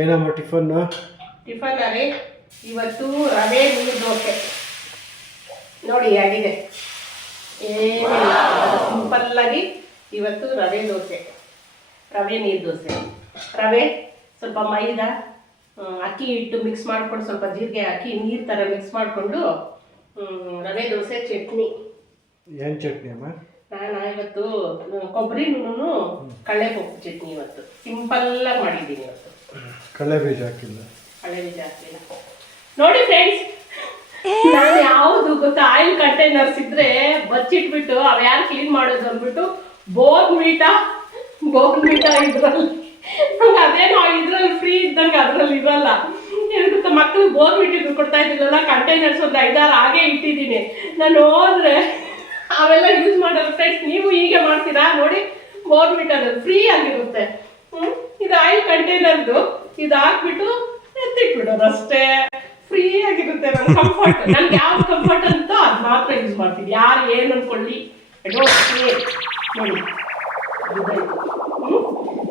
ಏನಮ್ಮ ಟಿಫನ್ನು? ಟಿಫನ್ ರೀ ಇವತ್ತು ರವೆ ನೀರು ದೋಸೆ ನೋಡಿ ಆಗಿದೆ. ಏನಿಲ್ಲ, ಸಿಂಪಲ್ಲಾಗಿ ಇವತ್ತು ರವೆ ದೋಸೆ, ರವೆ ನೀರು ದೋಸೆ. ರವೆ ಸ್ವಲ್ಪ ಮೈದಾ ಅಕ್ಕಿ ಹಿಟ್ಟು ಮಿಕ್ಸ್ ಮಾಡ್ಕೊಂಡು ಸ್ವಲ್ಪ ಜೀರಿಗೆ ಹಾಕಿ ನೀರು ಥರ ಮಿಕ್ಸ್ ಮಾಡಿಕೊಂಡು ರವೆ ದೋಸೆ ಚಟ್ನಿ. ಏನು ಚಟ್ನಿ ಅಮ್ಮ? ನಾನು ಇವತ್ತು ಕೊಬ್ಬರಿನೂ ಕಡಲೆಪಪ್ಪು ಚಟ್ನಿ ಇವತ್ತು ಸಿಂಪಲ್ಲಾಗಿ ಮಾಡಿದ್ದೀನಿ. ಇವತ್ತು ಕಡಲೆ ಬೀಜ ಹಾಕಿಲ್ಲ. ಕಡಲೆ ಬೀಜ ಹಾಕಿಲ್ಲ. ನೋಡಿ ಫ್ರೆಂಡ್ಸ್, ನಾನು ಯಾವುದು ಗೊತ್ತಾ, ಆಯಿಲ್ ಕಂಟೈನರ್ಸ್ ಇದ್ರೆ ಬಚ್ಚಿಟ್ಬಿಟ್ಟು ಅವು ಯಾರು ಕ್ಲೀನ್ ಮಾಡೋದು ಅಂದ್ಬಿಟ್ಟು ಬೋರ್ನ್ವಿಟಾ ಇದ್ರಲ್ಲಿ ನಂಗೆ ಅದೇನೋ ಇದ್ರಲ್ಲಿ ಫ್ರೀ ಇದ್ದಂಗೆ ಅದ್ರಲ್ಲಿ ಇರಲ್ಲ. ಏನಕ್ಕೆ ಮಕ್ಕಳು ಬೋರ್ನ್ವಿಟಾ ಕೊಡ್ತಾ ಇದ್ದಿಲ್ಲಲ್ಲ, ಕಂಟೈನರ್ಸ್ ಒಂದು 5-6 ಹಾಗೆ ಇಟ್ಟಿದ್ದೀನಿ. ನಾನು ಹೋದ್ರೆ ಅವೆಲ್ಲ ಯೂಸ್ ಮಾಡಲ್ಲ ಫ್ರೆಂಡ್ಸ್. ನೀವು ಹೀಗೆ ಮಾಡ್ತೀರಾ ನೋಡಿ, ಬೋರ್ನ್ವಿಟಾದಲ್ಲಿ ಫ್ರೀ ಆಗಿರುತ್ತೆ. ಇದು ಆಯಿಲ್ ಕಂಟೈನರ್ದು, ಇದು ಹಾಕ್ಬಿಟ್ಟು ಎತ್ತಿಟ್ಬಿಡೋದು ಅಷ್ಟೇ, ಫ್ರೀ ಆಗಿರುತ್ತೆ. ನನ್ನ ಕಂಫರ್ಟ್, ನನ್ಗೆ ಯಾವ್ದು ಕಂಫರ್ಟ್ ಅಂತ ಅದು ಮಾತ್ರ ಯೂಸ್ ಮಾಡ್ತೀನಿ. ಯಾರು ಏನು ಅನ್ಕೊಳ್ಳಿ, ನೋಡಿ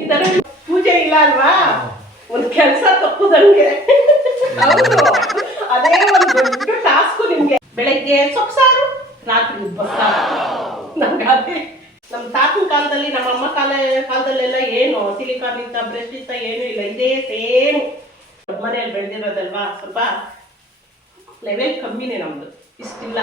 ಈ ಥರ ಪೂಜೆ ಇಲ್ಲ ಅಲ್ವಾ, ಒಂದು ಕೆಲಸ ತಪ್ಪುದಂಗೆ. ಹೌದು, ಅದೇ ಒಂದು ದೊಡ್ಡ ಟಾಸ್ಕು ನಿಮ್ಗೆ. ಬೆಳಗ್ಗೆ ಸೊಪ್ಪು ಸಾರು, ರಾತ್ರಿ ಬಸ್ಸಾರು. ನಮ್ಗೆ ಅದೇ ನಮ್ಮ ತಾತನ ಕಾಲದಲ್ಲಿ, ನಮ್ಮ ಅಮ್ಮ ಕಾಲದಲ್ಲೆಲ್ಲ ಏನು ಸಿಲಿಕಾನ್ ಇತ್ತ, ಬ್ರೆಸ್ಟ್ ಇತ್ತ, ಏನೂ ಇಲ್ಲ. ಇದೇ ಸೇಮ್ ಮನೆಯಲ್ಲಿ ಬೆಳೆದಿರೋದಲ್ವಾ, ಸ್ವಲ್ಪ ಲೆವೆಲ್ ಕಮ್ಮಿನೇ ನಮ್ದು, ಇಷ್ಟಿಲ್ಲ.